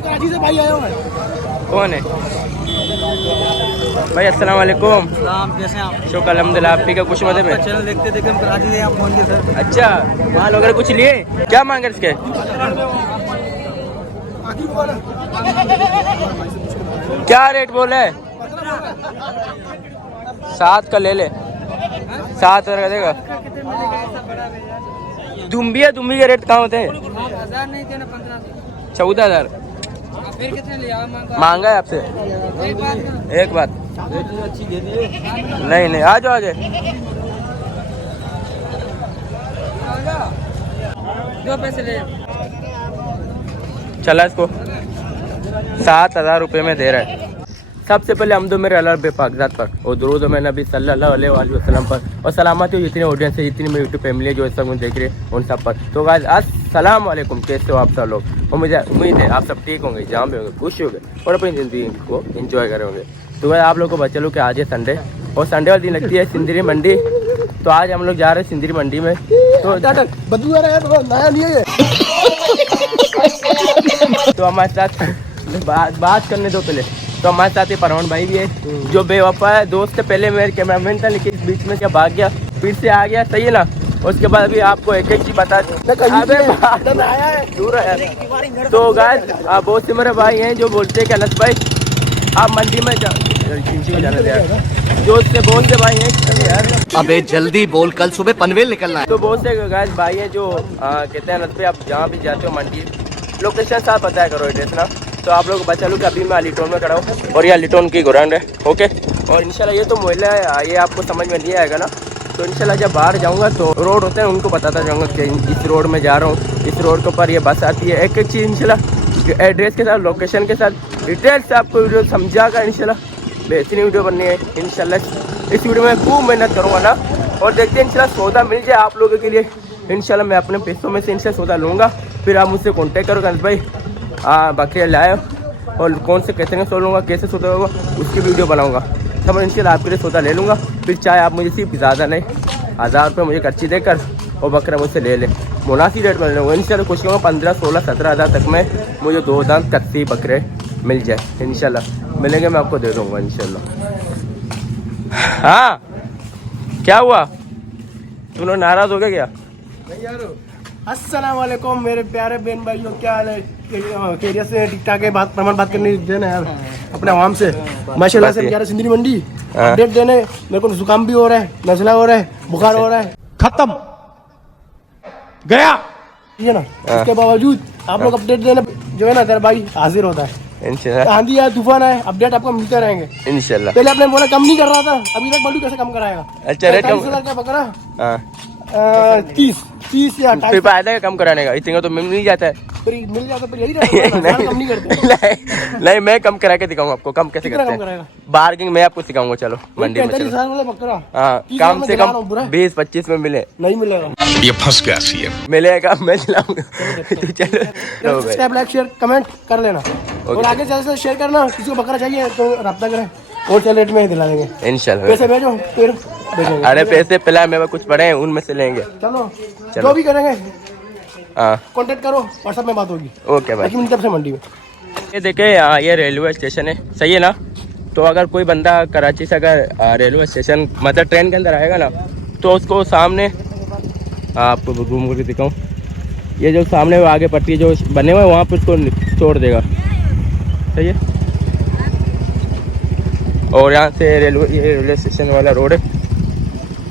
कराची से भाई आए हुए हैं। कौन है भाई? अस्सलाम वालेकुम। कैसे हैं आप? शुक्र अल्हम्दुलिल्लाह। आप ठीक है? खुश मजे में? चैनल देखते देखते हम कराची से आप फोन किए सर। अच्छा, माल वगैरह कुछ लिए? क्या मांगे इसके? क्या रेट बोले? 7 का ले ले। 7 का देगा। दुम्बी है, दुम्बी के रेट कहाँ होते हैं? 14,000 मांगा है आपसे। एक बात नहीं नहीं, आ जाओ आगे। दो पैसे ले। चला इसको 7,000 रुपये में दे रहा है। सबसे पहले हम तो मेरे अल्लाह बेपाकज़ात पर और दुरूद में नबी सल्लल्लाहु अलैहि वसल्लम पर और सलामत हो जितने ऑडियंस है, जितनी मेरी यूट्यूब फैमिली है जो इस वक्त देख रहे हैं उन सब पर। तो गाइस अस्सलाम वालेकुम, कैसे हो आप सब लोग? और मुझे उम्मीद है आप सब ठीक होंगे, जहाँ भी होंगे खुश होंगे और अपनी ज़िंदगी को एंजॉय करे होंगे। तो गाइस आप लोग को बता चलो कि आज है संडे और संडे वाले दिन लगती है सिंदरी मंडी। तो आज हम लोग जा रहे हैं सिंदरी मंडी में। तो बदबू आ रहा है तो नया नहीं है। तो हमारे साथ बात करने दो पहले। तो हमारे साथ ये परवान भाई भी है जो बेवफा है दोस्त है। पहले मेरे कैमरामैन था लेकिन इस बीच में क्या भाग गया, फिर से आ गया, सही है ना। उसके बाद अभी आपको एक एक चीज बता दूर है। तो गाइस बहुत से मेरे भाई हैं जो बोलते हैं कि अनस भाई आप मंडी में जाने दे। जो उससे बहुत से भाई हैं यार, अबे जल्दी बोल, कल सुबह पनवेल निकलना है। तो बहुत से गाइस भाई हैं जो कहते हैं अनस भाई आप जहाँ भी जाते हो मंडी लोकेशन साफ पता करो एड्रेस ना। तो आप लोग बचा लो कि अभी मैं अलीटोन में खड़ा हूँ और ये अलीटोन की ग्राउंड है। ओके, और इंशाल्लाह ये तो मोहल्ला है, ये आपको समझ में नहीं आएगा ना। तो इंशाल्लाह जब बाहर जाऊँगा तो रोड होते हैं उनको बताता जाऊँगा कि इस रोड में जा रहा हूँ, इस रोड के ऊपर ये बस आती है। एक एक चीज़ इंशाल्लाह एड्रेस के साथ लोकेशन के साथ डिटेल से आपको वीडियो समझाकर इंशाल्लाह बेहतरीन वीडियो बननी है। इंशाल्लाह इस वीडियो में खूब मेहनत करूँगा ना और देखते हैं इंशाल्लाह सौदा मिल जाए आप लोगों के लिए। इंशाल्लाह मैं अपने पैसों में से इंशाल्लाह सौदा लूँगा, फिर आप मुझसे कॉन्टेक्ट करो अनस भाई बकरिया लाए और कौन से कैसे सो लूँगा, कैसे सौदा होगा उसकी वीडियो बनाऊँगा। तब इंशाल्लाह आपके लिए सौदा ले लूँगा। फिर चाहे आप मुझे सिर्फ ज़्यादा नहीं 1000 रुपये मुझे खर्ची देकर और बकरा मुझसे ले लें, मुनासिब रेट में ले लूँगा। इंशाल्लाह कोशिश करूँगा 15, 16, 17 हज़ार तक में मुझे 2 दांत कत्ती बकरे मिल जाए। इंशाल्लाह मिलेंगे, मैं आपको दे दूँगा इंशाल्लाह। हाँ क्या हुआ, तुम नाराज़ हो गए क्या? अस्सलाम वालेकुम मेरे प्यारे बहन भाइयों, क्या हाल है? खैरियत से ठीक ठाक है? बात करने देना यार अपने आवाम से। माशाल्लाह से प्यारे सिंदरी मंडी अपडेट देने। मेरे को जुकाम भी हो रहा है, नज़ला हो रहा है, बुखार हो रहा है, खत्म गया ठीक है ना। इसके बावजूद आप लोग अपडेट देने जो है ना तेरा भाई हाजिर होता है। इंशाल्लाह आंधी है, तूफान है, अपडेट आपको मिलते रहेंगे इंशाल्लाह। पहले आपने बोला कम नहीं कर रहा था, अभी तक बोलू कैसे कम कराएगा? अच्छा रेट कम का बकरा हाँ 30 या फिर फायदा है कम कराने का, इतने तो मिल नहीं जाता है। फिर मिल जाता फिर यही रहेगा, कम नहीं करते। नहीं मैं कम करा के दिखाऊंगा आपको कम कैसे कितना करते कम हैं। कराएगा? बार्गिंग मैं आपको सिखाऊंगा, चलो मंडी में चलो। 45,000 वाला बकरा हाँ 30,000 कम से दिला कम रहा हूँ, बुरा 20-25 में मिले। नहीं मिलेगा। ये फंस गया सीएम। मिलेगा मैं दिलाऊंगा। तो चलो सब्सक्राइब लाइक शेयर कमेंट कर लेना और आगे से शेयर करना। किसी को बकरा चाहिए तो रब्ता करें, होलसेल रेट में ही दिला देंगे इंशाल्लाह। पैसे भेजो फिर भेजेंगे। अरे पैसे पहले मेरे कुछ पड़े हैं उनमें से लेंगे। चलो जो भी करेंगे हाँ कांटेक्ट करो, व्हाट्सएप में बात होगी। ओके भाई। लेकिन तब से मंडी में ये देखे ये रेलवे स्टेशन है, सही है ना। तो अगर कोई बंदा कराची से अगर रेलवे स्टेशन मतलब ट्रेन के अंदर आएगा ना तो उसको सामने आपको घूम कर दिखाऊँ, ये जो सामने वो आगे पट्टी जो बने हुए हैं वहाँ पर उसको छोड़ देगा, सही है। और यहाँ से ये रेलवे स्टेशन वाला रोड है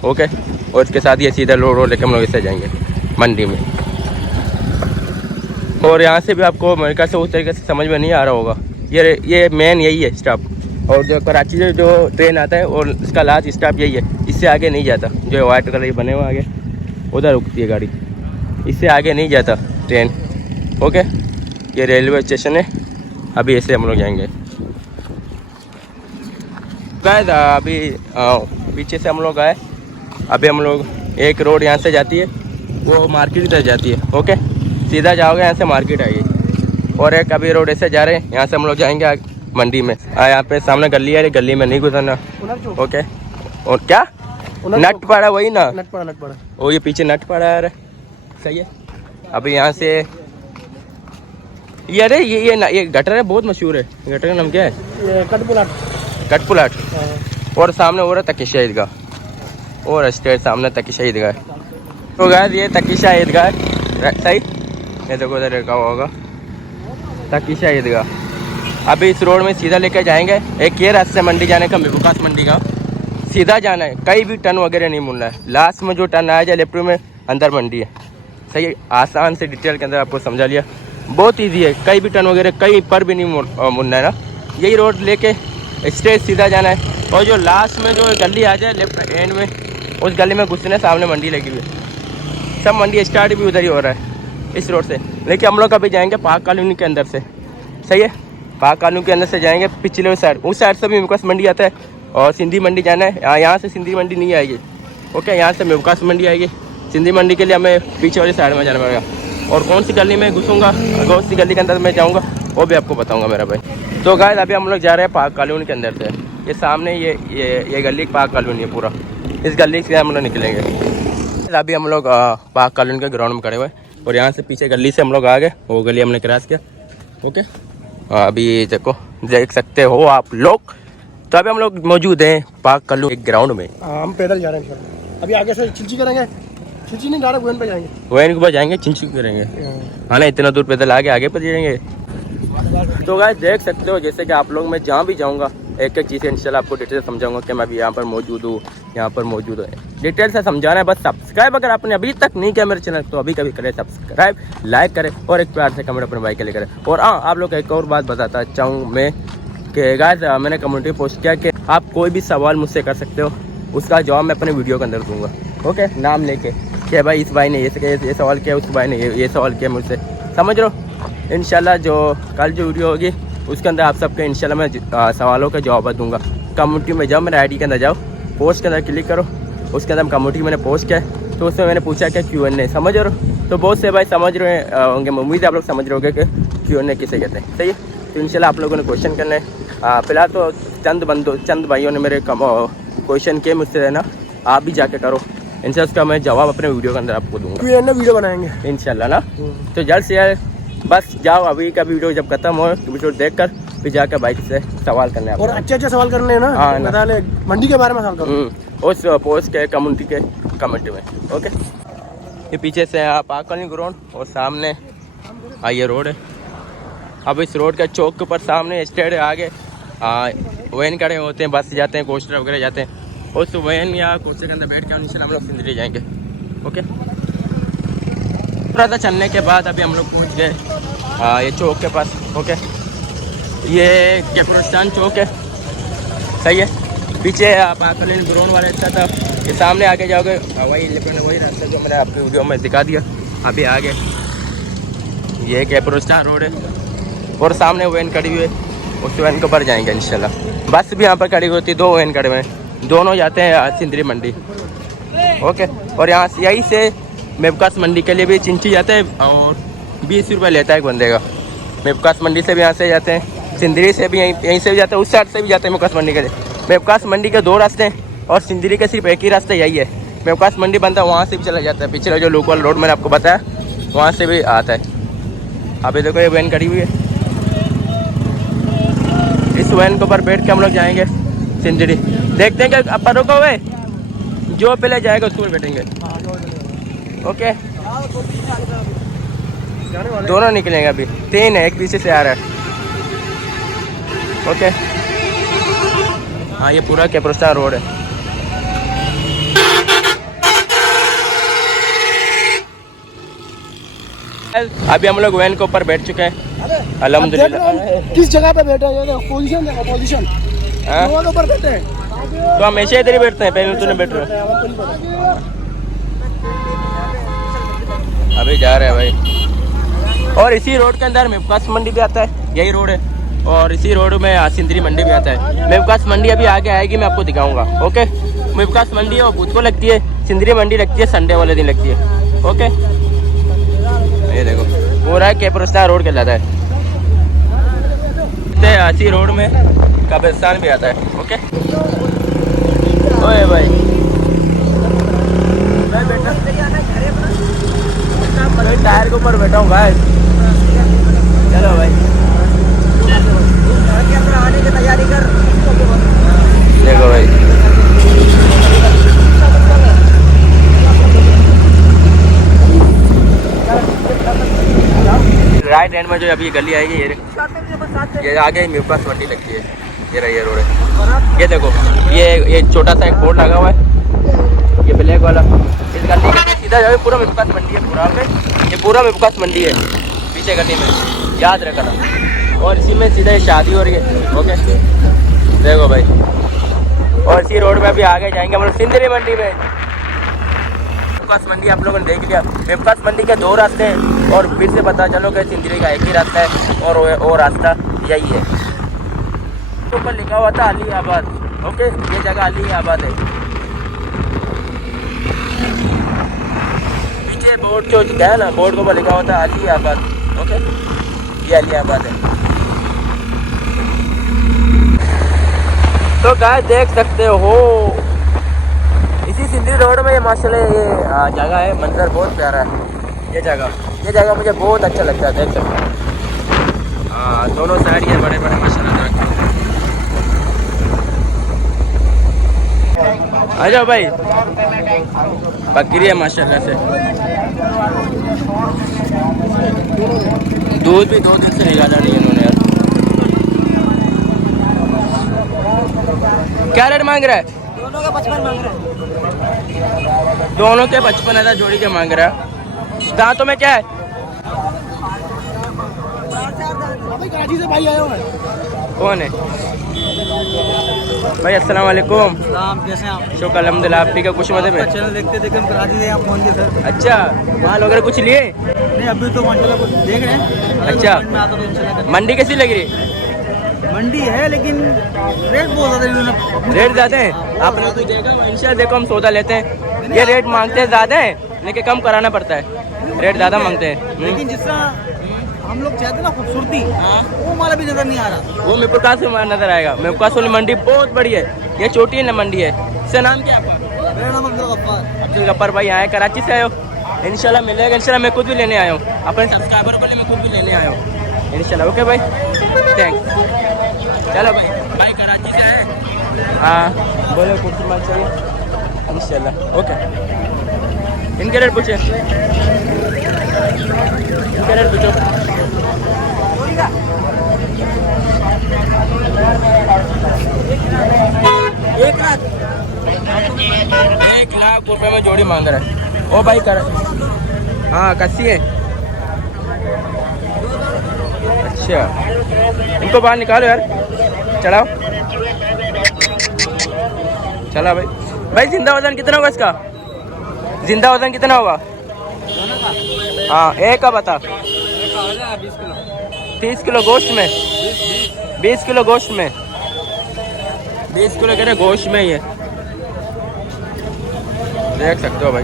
ओके। और इसके साथ ये सीधा रोड लेके हम लोग इससे जाएंगे मंडी में। और यहाँ से भी आपको मेरे ख्याल से उस तरीके से समझ में नहीं आ रहा होगा, ये मेन यही है स्टॉप। और जो कराची से जो ट्रेन आता है और इसका लास्ट स्टॉप यही है, इससे आगे नहीं जाता। जो वाइट कलर बने हुए आगे उधर रुकती है गाड़ी, इससे आगे नहीं जाता ट्रेन ओके। ये रेलवे स्टेशन है, अभी ऐसे हम लोग जाएंगे। गाइस अभी पीछे से हम लोग आए, अभी हम लोग एक रोड यहाँ से जाती है वो मार्केट तक जाती है ओके। सीधा जाओगे यहाँ से मार्केट आएगी और एक अभी रोड ऐसे जा रहे हैं, यहाँ से हम लोग जाएंगे मंडी में। यहाँ पे सामने गली है, गली में नहीं गुजरना ओके। और क्या नट पड़ा वही ना, नट पड़ा वो ये पीछे नट पड़ा है, सही है। अभी यहाँ से ये अरे ये गटर है, बहुत मशहूर है। गटर का नाम क्या है? ये कटपुलाट। कटपुलाट। और सामने हो रहा है तकीशा ईदगाह, और स्ट्रेट सामने तकीशा ईदगाह। तो गाइस ये तकीशा ईदगाह सही, ये देखो उधर रखा हुआ होगा तकीशा ईदगाह। अभी इस रोड में सीधा लेकर जाएंगे, एक ये रास्ते मंडी जाने का, मेबुकास मंडी का सीधा जाना है, कहीं भी टर्न वगैरह नहीं मुड़ना है। लास्ट में जो टर्न आया जाए लेफ्ट में अंदर मंडी है। सही है, आसान से डिटेल के अंदर आपको समझा लिया, बहुत इजी है, कहीं भी टर्न वगैरह कहीं पर भी नहीं मुड़ना है ना। यही रोड लेके स्ट्रेट सीधा जाना है, और जो लास्ट में जो गली आ जाए लेफ्ट एंड में, उस गली में घुसने सामने मंडी लगी हुई है। सब मंडी स्टार्ट भी उधर ही हो रहा है इस रोड से। लेकिन हम लोग अभी जाएंगे पार्क कॉलोनी के अंदर से। सही है, पार्क कॉलोनी के अंदर से जाएंगे पिछले साइड, उस साइड से भी मेबुकास मंडी आता है, और सिंधी मंडी जाना है। यहाँ से सिंधी मंडी नहीं आएगी, ओके, यहाँ से मेबुकास मंडी आएगी। सिंधी मंडी के लिए हमें पीछे वाली साइड में जाना पड़ेगा। और कौन सी गली में घुसूँगा, कौन सी गली के अंदर मैं जाऊँगा, वो भी आपको बताऊँगा मेरा भाई। तो गाइस अभी हम लोग जा रहे हैं पार्क कॉलोनी के अंदर से। ये सामने ये गली पार्क कॉलोनी है पूरा, इस गली से हम लोग निकलेंगे। अभी हम लोग पार्क कॉलोनी के ग्राउंड में खड़े हुए, और यहाँ से पीछे गली से हम लोग आ गए, वो गली हमने क्रॉस किया। ओके, अभी देखो देख सकते हो आप लोग। तो अभी हम लोग मौजूद हैं पार्क कॉलोनी एक ग्राउंड में। हम पैदल जा रहे हैं। अभी आगे से चिंची करेंगे, चिंची नहीं डायरेक्ट वैन पे जाएंगे, वैन के पास जाएंगे, चिंची करेंगे। हाँ ना, इतना दूर पैदल आगे पर जाएंगे। तो गाइस देख सकते हो, जैसे कि आप लोग, मैं जहाँ भी जाऊँगा एक एक चीज़ इंशाल्लाह आपको डिटेल समझाऊंगा कि मैं अभी यहाँ पर मौजूद हूँ, यहाँ पर मौजूद है। डिटेल से समझाना है, बस सब्सक्राइब अगर आपने अभी तक नहीं किया मेरे चैनल तो अभी कभी करें सब्सक्राइब, लाइक करें, और एक प्यार से कमेंट अपने भाई के लिए करें। और हाँ, आप लोग एक और बात बताता चाहूँ मैं कि गाइस मैंने कम्युनिटी पोस्ट किया कि आप कोई भी सवाल मुझसे कर सकते हो, उसका जवाब मैं अपने वीडियो के अंदर दूँगा। ओके, नाम लेके कि भाई इस भाई ने ये सवाल किया, उस भाई ने ये सवाल किया मुझसे, समझ रहे हो। इंशाल्लाह जो कल जो वीडियो होगी उसके अंदर आप सबके इंशाल्लाह मैं सवालों का जवाब दूंगा। कम्युनिटी में जाओ, मेरे आईडी के अंदर जाओ, पोस्ट के अंदर क्लिक करो, उसके अंदर कम्युनिटी मैंने पोस्ट किया है, तो उसमें मैंने पूछा क्या Q&A, समझ रहे हो। तो बहुत से भाई समझ रहे होंगे, उम्मीद है आप लोग समझ रहे होंगे कि Q&A किसे कहते हैं। सही है, तो इंशाल्लाह आप लोगों ने क्वेश्चन करने, फिलहाल तो चंद भाइयों ने मेरे क्वेश्चन किए मुझसे, है ना, आप भी जाके करो, इंशाल्लाह उसका मैं जवाब अपने वीडियो के अंदर आपको दूंगा। वीडियो बनाएंगे इंशाल्लाह ना। तो जल्द से यार बस जाओ, अभी का वीडियो जब खत्म हो वीडियो देखकर फिर जाकर बाइक से सवाल करने, और अच्छे सवाल करने हैं ना। हाँ ना, बता ले मंडी के बारे में सवाल करो उस पोस्ट के कम्युनिटी के कमेंट में। ओके, ये पीछे से आप पार्क कॉलोनी ग्राउंड, और सामने ये रोड है। अब इस रोड का चौक के ऊपर सामने स्टेड आगे वैन खड़े होते हैं, बस जाते हैं, कोस्टर वगैरह जाते हैं, उस वैन या कोस्टर के अंदर बैठ के इंशाल्लाह हम लोग सिंदरी जाएंगे। ओके, थोड़ा सा चलने के बाद अभी हम लोग पहुँच गए ये चौक के पास। ओके, ये कैपुरस्तान चौक है। सही है, पीछे पार्क कॉलोनी ग्राउंड वाला हिस्सा था, ये सामने आके जाओगे वही रास्ता जो मैंने आपकी वीडियो में दिखा दिया। अभी आगे ये कैपुरस्तान रोड है, और सामने वैन खड़ी हुई है, उस वैन के ऊपर जाएंगे इंशाल्लाह। बस भी यहाँ पर खड़ी होती है, 2 वैन खड़े हुए हैं, दोनों जाते हैं सिंदरी मंडी। ओके, और यहाँ से यहीं से मेबुकास मंडी के लिए भी चिंची जाते हैं, और 20 रुपये लेता है एक बंदे का। मेबुकास मंडी से भी यहाँ से जाते हैं, सिंदरी से भी यहीं से भी जाते हैं, उस साइड से भी जाते हैं मेबुकास मंडी के लिए। मेबुकास मंडी के 2 रास्ते हैं, और सिंदरी के सिर्फ एक ही रास्ता यही है। मेबुकास मंडी बनता वहाँ से भी चला जाता है, पिछला जो लोकल रोड मैंने आपको बताया वहाँ से भी आता है। अभी देखो ये वैन खड़ी हुई है, इस वैन के ऊपर बैठ के हम लोग जाएंगे सिंदरी। देखते हैं कि अपन रुको हुए, जो पहले जाएगा उसको बैठेंगे। ओके, दोनों निकलेंगे, अभी 3 है, एक पीछे से आ रहा है। ओके, हाँ ये पूरा कैपुरस्तान रोड है। अभी हम लोग वैन के ऊपर बैठ चुके हैं अल्हम्दुलिल्लाह। किस जगह पे बैठे हैं? पोजीशन देखो, पोजीशन के ऊपर बैठे हैं, तो हमेशा इधर ही बैठते हैं, पहले तो नहीं बैठ रहे। अभी जा रहे हैं भाई, और इसी रोड के अंदर मेबुकास मंडी भी आता है, यही रोड है, और इसी रोड में सिंदरी मंडी भी आता है। मेबुकास मंडी अभी आगे आएगी, मैं आपको दिखाऊंगा। ओके, मेबुकास मंडी और बुध को लगती है, सिंदरी मंडी लगती है संडे वाले दिन लगती है। ओके, ये देखो पूरा कैपुरस्तान रोड कहलाता है। इसी रोड में कब्रिस्तान भी आता है। ओके, ओए भाई मैं टायर के ऊपर बैठा हूँ गाइस, चलो भाई आने की तैयारी कर। देखो भाई राइट हैंड में जो अभी गली आएगी ये आगे मेवकास मंडी लगती है। ये रही है रोड है। ये देखो ये छोटा सा एक बोर्ड लगा हुआ है ये ब्लैक वाला। इस गली के सीधा जाओ पूरा मेवकास मंडी है पूरा। ये पूरा मेवकास मंडी है पीछे गली में, याद रखना। और इसी में सीधा शादी हो रही है। ओके देखो भाई और इसी रोड में अभी आगे जाएंगे हम लोग सिंदरी मंडी में। मेवकास मंडी आप लोगों ने देख लिया। मेवकास मंडी के 2 रास्ते हैं और फिर से पता चलो कि सिंदरी का एक ही रास्ता है और वो रास्ता यही है। तो ऊपर लिखा हुआ था अलीआबाद। ओके ये जगह अलीआबाद है। पीछे बोर्ड जो है ना बोर्ड के ऊपर लिखा हुआ था अलीआबाद। ओके ये अलीआबाद है। तो गाइस देख सकते हो इसी सिंदरी रोड में ये माशाल्लाह ये जगह है। मंजर बहुत प्यारा है। ये जगह मुझे बहुत अच्छा लगता है। देख सकते हो हाँ दोनों साइड ये बड़े बड़े माशाल्लाह दरख्त। आ जाओ भाई बकरी है माशाल्लाह से। दूध भी 2 दिन से निकाला नहीं इन्होंने यार। क्या रेट मांग रहा है? दोनों का 55 मांग रहा है। दोनों के 55,000 जोड़ी के मांग रहा है। दांतों में क्या है? कराची से भाई आए हैं। कौन है भाई? अस्सलाम वालेकुम। कैसे हैं आप? शुक्र अल्हम्दुलिल्लाह। आप ठीक है? खुश मजे में? चैनल देखते हम कराची से आप फोन किए सर। अच्छा माल वगैरह कुछ लिए? नहीं अभी तो माशाल्लाह कुछ देख रहे हैं। अच्छा में आता तो इंशाल्लाह। मंडी कैसी लग रही है? मंडी है लेकिन रेट बहुत ज़्यादा इन्होंने। रेट ज़्यादा है? आपने तो देखा इंशाल्लाह देखो हम सौदा लेते हैं ये रेट मांगते हैं ज़्यादा है लेकिन कम कराना पड़ता है। रेट ज़्यादा मांगते हैं। लेकिन जिस तरह हम लोग चाहते हैं ना खूबसूरती वो माल अभी नजर नहीं आ रहा। वो मेवकास में नजर आएगा। मेवकास वाली मंडी बहुत बड़ी है। ये छोटी है ना मंडी है। इसका नाम क्या है आपका? मेरा नाम अब्दुल गफ्फार। अब्दुल गफ्फार भाई आए कराची से आए हो? इंशाल्लाह मिलेगा। इंशाल्लाह मैं खुद भी लेने आया हूँ अपने सब्सक्राइबर को मैं खुद भी लेने आया हूँ इंशाल्लाह। ओके भाई थैंक्स। चलो भाई कराची से आए। हाँ बोलो कुछ माल चाहिए इंशाल्लाह। ओके इनके रेट पूछे इनके रेट पूछो। एक लाख रुपए में जोड़ी मांग रहा है। ओ भाई कर हाँ कस्सी है। अच्छा इनको बाहर निकालो यार। चलाओ चला भाई जिंदा वजन कितना होगा इसका? जिंदा वजन कितना होगा? हाँ एक का बता। 30 किलो गोश्त में 20 किलो गोश्त में 20 किलो कह रहे गोश्त में ही है। देख सकते हो भाई।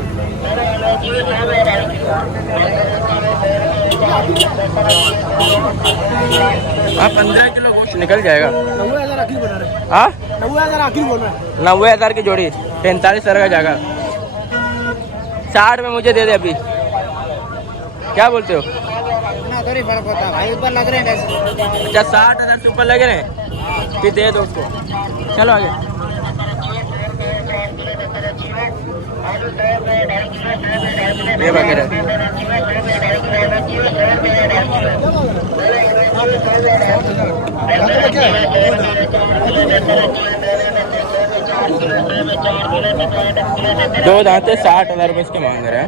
हाँ 15 किलो गोश्त निकल जाएगा। 90,000 आखिरी बना रहे। हाँ 90,000 आखिरी बोल रहा है। 90,000 की जोड़ी 45,000 का जाएगा। 60 में मुझे दे दे अभी। क्या बोलते हो? थोड़ी फर्क होता है भाई ऊपर लग रहे हैं। अच्छा 60,000 से ऊपर लगे रहे फिर दे दो उसको। चलो आगे। ये वगैरह दो दांते 60,000 रुपये इसके मांग रहे हैं।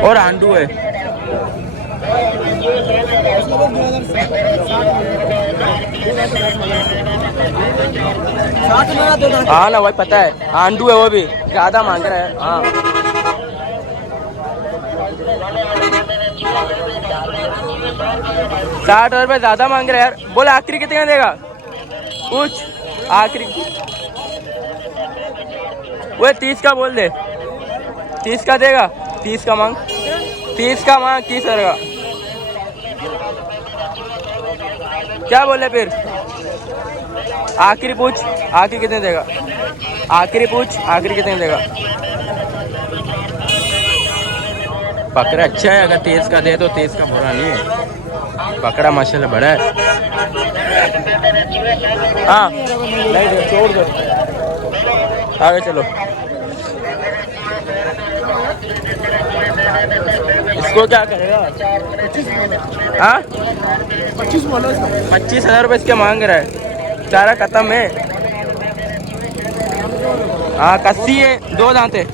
और आंडू है। हाँ ना भाई पता है आंडू है वो भी ज्यादा मांग रहा है। हाँ 60,000 रुपये ज्यादा मांग रहा है यार। बोल आखिरी कितने देगा? कुछ आखिरी वो 30 का बोल दे। 30 का देगा? 30 का मांग 30 का मांग 30,000 का। क्या बोले फिर? आखिरी पूछ आखिरी कितने देगा? आखिरी पूछ आखिरी कितने देगा? बकरा अच्छा है, अगर तेज का दे तो तेज का बुरा नहीं है। बकरा माशाल्लाह बड़ा है। हाँ नहीं दे, छोड़ दो, आगे चलो। इसको क्या करेगा? हाँ 25,000 रुपये इसके मांग रहा है। चारा खत्म है। हाँ कस्सी है, 2 दांत है।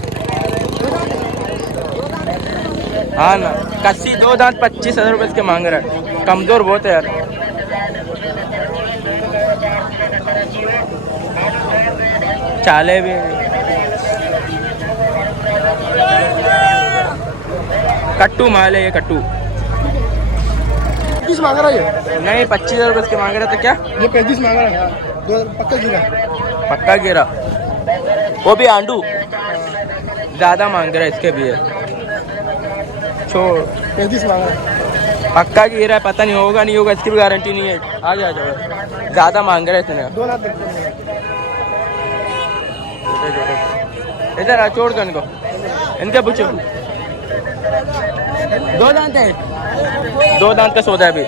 हाँ ना कस्सी 2 दांत, 25,000 रुपये इसके मांग रहा है। कमजोर बहुत है यार। चाले भी कट्टू माल है ये, कट्टू। 30 मांग रहा है ये। नहीं 25,000 रुपये इसके मांग रहा था। क्या ये 35 मांग रहा है। 2 पक्का गिरा। पक्का गिरा, वो भी आंडू। ज़्यादा मांग रहा है इसके भी है। छोड़, 35 मांग रहा है। पक्का गिरा है, पता नहीं होगा नहीं होगा, इसकी भी गारंटी नहीं है। आगे आ जाओ, ज़्यादा मांग रहा है इसने। 2 लाख देखते हैं। इधर आ, छोड़ कर इनको, इनके पूछो। 2 दांत है, 2 दांत का सौदा है अभी।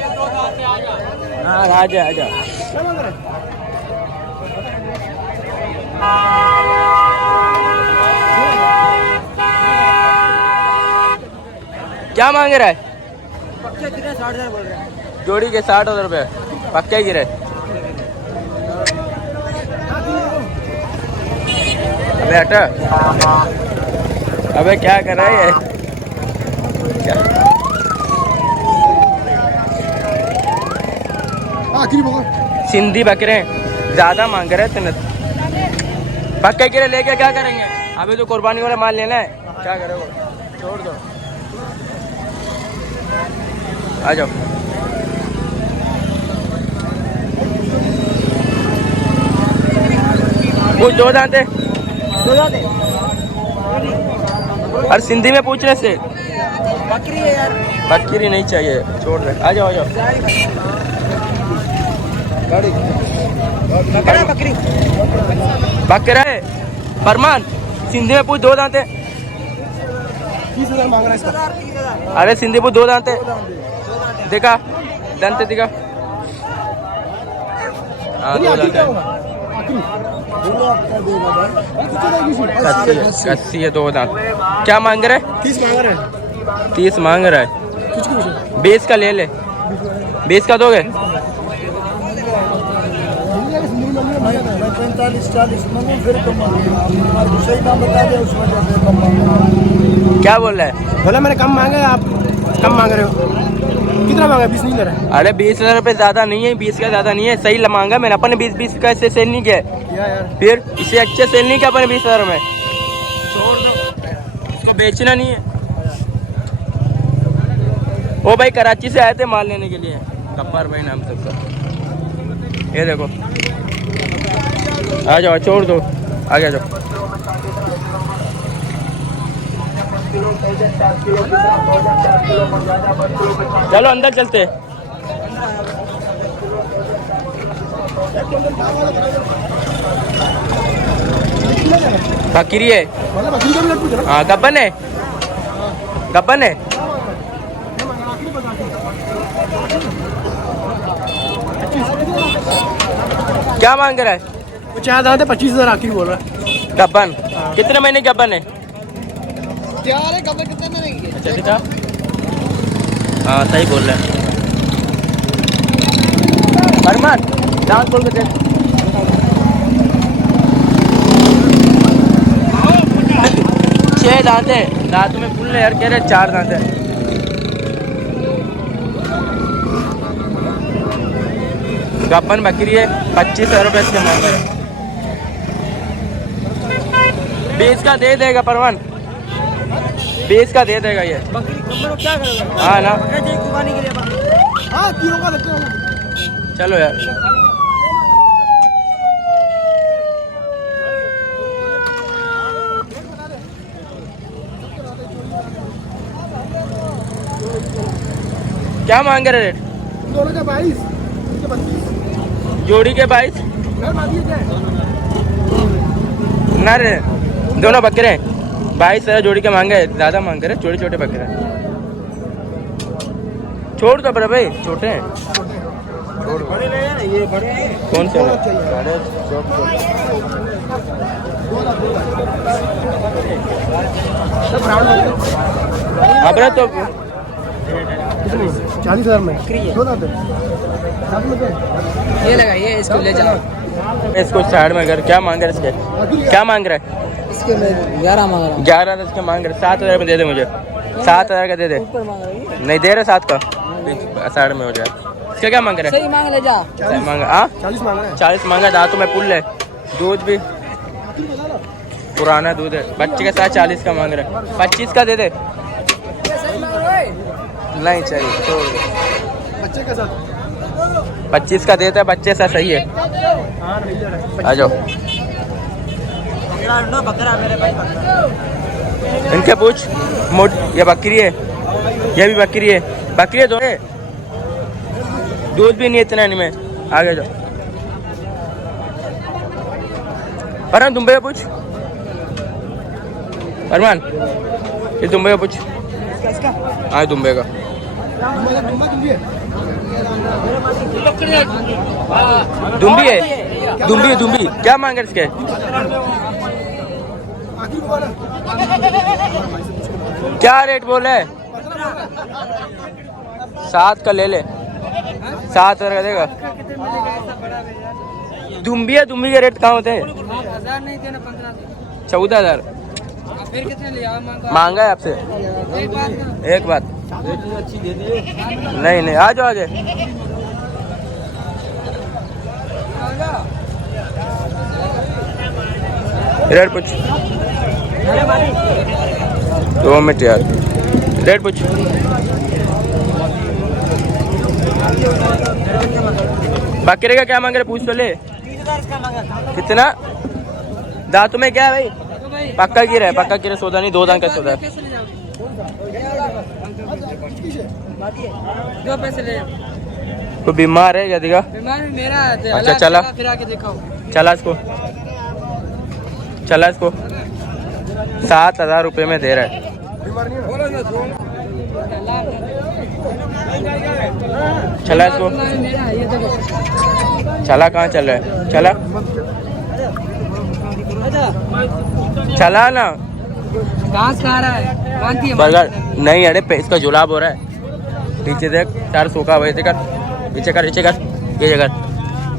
हाँ आजा आजा। क्या मांग रहा है? पक्के गिरे 60,000 बोल रहे हैं। जोड़ी के 60,000 रुपये पक्के गिरे। अबे हटा, अबे क्या कर रहा है ये? क्या? आखिरी बोल। सिंधी बकरे ज्यादा मांग रहे थे। पक्के गिरे लेके क्या करेंगे? अभी तो कुर्बानी वाला माल लेना है, क्या करोगे? छोड़ दो, आ जाओ। कुछ 2 दांत है। 2 दांत है। और सिंधी में पूछने से बकरी है यार। बकरी नहीं चाहिए, छोड़ दे। आ जाओ आ जाओ। बकरा बकरी। बकरा है फरमान। सिंधी में पूछ, 2 दांत है। 30,000 मांग रहा है इसका। अरे सिंधी पूछ, 2 दांत है। देखा दांत दिखा। हाँ 2 दांत है। कस्सी है 2 दांत। क्या मांग रहे? 30 मांग रहा है। 30 मांग रहा है। 20 का ले ले। 20 का दोगे? 45-40 मांगू, फिर कम मांगू। सही दाम बता दे, उस वजह से कम मांगू। क्या बोल रहा है? बोला मैंने कम मांगा, आप कम मांग रहे हो। कितना मांगा? 20 नहीं ले रहा है। अरे 20,000 रुपये ज्यादा नहीं है, 20 का ज्यादा नहीं है, सही मांगा मैंने। अपन ने 20 का ऐसे सेल नहीं किया है। यार फिर इसे अच्छे सेल नहीं किया अपन ने 20,000 में। छोड़ दो, इसको बेचना नहीं है। ओ भाई कराची से आए थे माल लेने के लिए, गब्बार भाई नाम सबका। ये देखो, आ जाओ, छोड़ दो, आगे आ जाओ। चलो अंदर चलते। बकरी है। हाँ गब्बन है, गब्बन है। क्या मांग रहा है? 25,000 आखिर बोल रहा है। गब्बन कितने महीने गब्बन है? तैयार है। कब कितने में नहीं है? अच्छा दिखा। हाँ सही बोल रहा है फरमान, दांत बोल के देख। 6 दांत है, दांत में फुल है यार, कह रहे 4 दांत है। गब्बन बकरी है, 25,000 रुपये इसके मांग रहे हैं। 20 का दे देगा परवान, 20 का दे देगा ये। बकरी कमर को क्या करेगा? हाँ ना, कुर्बानी के लिए। हाँ तीनों का लगता है। चलो यार। क्या मांग रहे रेट? दोनों का 22, जोड़ी के 22 ना रे, दोनों बकरे हैं। 22,000 जोड़ी के मांगे, ज़्यादा मांग रहे, छोटे छोटे बकरे हैं। छोड़ दो बड़े भाई, छोटे हैं। बड़े ले ना, ये बड़े हैं। कौन से हैं? अब रहा तो 40,000 में दो दांत है। ये लगाइए, इसको ले जाओ। इसको साइड में कर। क्या मांग रहे हैं इसके? क्या मांग रहे हैं? इसके मैं 11 मांग रहा हूँ। 11 इसके मांग रहे। 7,000 में दे दे मुझे। 7,000 का दे दे। ऊपर मांग रही है। नहीं दे रहे 7 का, साइड में हो जाए। इसका क्या मांग रहे हैं? सही मांग ले जा। सही मांगा। हाँ 40 मांग रहा है। 40 मांगा। दांतों में पुल है, दूध भी पुराना दूध है। बच्चे के साथ 40 का मांग रहे हैं। 25 का दे दे। सही मांग रहा है। नहीं चाहिए, छोड़ दे। बच्चे के साथ 25 का देता है, बच्चे सा सही है। हाँ मिल जा रहा है। आ जाओ। बकरा मेरे भाई, बकरा। इनके पूछ मोट। ये बकरी है, ये भी बकरी है। बकरी है, दो है। दूध भी नहीं इतना इनमें। आगे जाओ। अरे दुम्बे का पूछ। अरमान ये दुम्बे का पूछ। हाँ दुम्बे का। दुम्बी है, दुम्बी है, दुम्बी। क्या मांगे इसके? क्या रेट बोले? 7 का ले ले। 7,000 का देगा। दुम्बी है, दुम्बी के रेट कहाँ होते हैं? 1000 नहीं देना, 15 14,000 फिर कितने लिया? मांगा है आपसे। एक बात अच्छी दे दी। नहीं नहीं, आ जाओ आगे। रेट पूछ। 2 मिनट यार। रेट पूछ। बकरे का क्या मांग रहे? पूछ तो ले। 30,000 इसका मांगा था। कितना? दांतों में क्या है भाई? पक्का गिरा है, पक्का गिरा। सौदा नहीं, 2 दांत का सौदा है। कैसे ले जाओगे? 2 पैसे ले जाओ। कोई बीमार है क्या? दिखा। बीमार मेरा है। अच्छा, चला। फिर आके दिखाओ। चला इसको, चला इसको। 7,000 रुपये में दे रहा है। चला इसको। मेरा है, ये देखो। चला कहाँ चल रहा है? चला, चला ना। घास खा रहा है। कांती है। बर्गर नहीं, अरे इसका जुलाब हो रहा है। पीछे देख, 4 सोखा हुआ है। कर पीछे कर, नीचे कर, ये जगह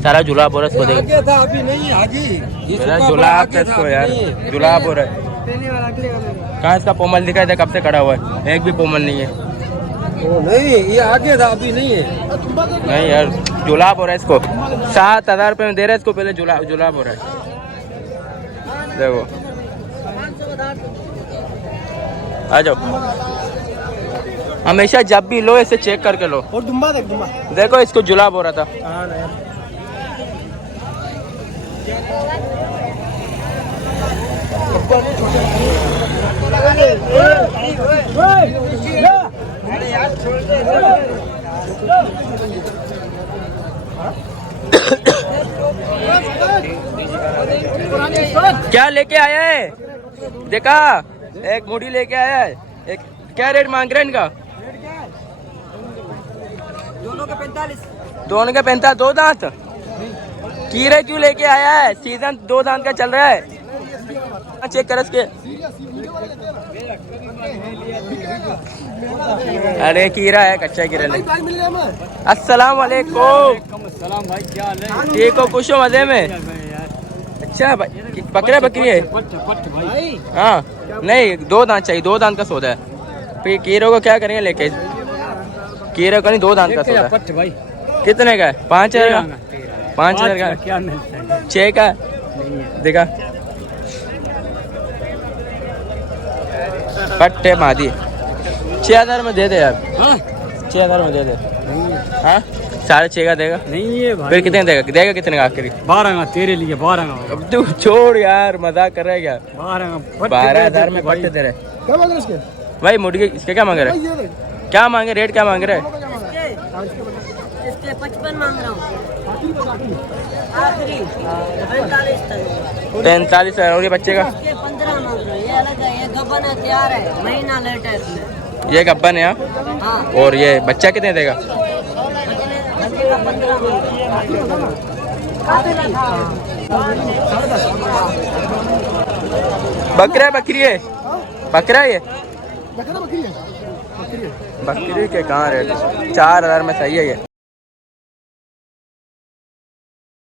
सारा जुलाब हो रहा है। इसको देख, था अभी नहीं हाजी। मेरा जुलाब है इसको यार, जुलाब हो रहा है। पहले वाला अगले वाला। कहाँ इसका पोमल दिखा है? कब से खड़ा हुआ है, एक भी पोमल नहीं है। ओ नहीं, ये आगे था अभी नहीं है। नहीं यार, जुलाब हो रहा है इसको। 7,000 रुपये में दे रहा है इसको। पहले जुलाब हो रहा है। देखो, आ जाओ। हमेशा जब भी लो इसे चेक करके लो। और दुम्बा देख, दुम्बा। देखो इसको जुलाब हो रहा था। हाँ ना यार। क्या लेके आया है? देखा, एक मुड़ी लेके आया है। एक क्या रेट मांग रहे हैं इनका? दोनों के 45। दोनों के 45। 2 दांत कीड़े क्यों लेके आया है? सीजन 2 दांत का चल रहा है। चेक कर इसके। अरे कीड़ा है, कच्चा कीड़ा नहीं। अस्सलाम वालेकुम। सलाम भाई, क्या हाल है? ठीक हो? खुश हो? मजे में? अच्छा भाई, बकरा बकरी है? पट भाई। हाँ नहीं, 2 दांत चाहिए। 2 दांत का सौदा है। फिर कीड़ों को क्या करेंगे लेके? कीड़ों का नहीं, 2 दांत का सौदा है। पट भाई कितने का है? 5,000 का? 5,000 का? क्या मिलता है? 6 का देखा। पट्टे मादी 6,000 में दे दे यार। 6,000 में दे दे। हाँ 6.5 का देगा? नहीं है भाई। फिर कितने देगा? देगा कितने का आखिरी? 12 का तेरे लिए। 12 का। अब तू छोड़ यार, मजाक कर रहा है क्या? 12,000 में पट्टे दे रहे क्या मांग रहे इसके? भाई। मुर्गी इसके क्या मांग रहे? ये देख। क्या मांगे? रेट क्या मांग रहे? इसके 55 मांग रहा हूँ। आखिरी 45 तक। 45,000। और ये बच्चे का? इसके 15 मांग रहा हूँ। ये अलग है, ये गबन है, तैयार है, महीना लेट है इसमें। ये गब्बन है यहाँ। हाँ और ये बच्चा कितने देगा? बच्चे का 15 बकरा है बकरी है? बकरा है ये? बकरी है, बकरी है। बकरी के कहाँ रेट? 4000 में सही है ये।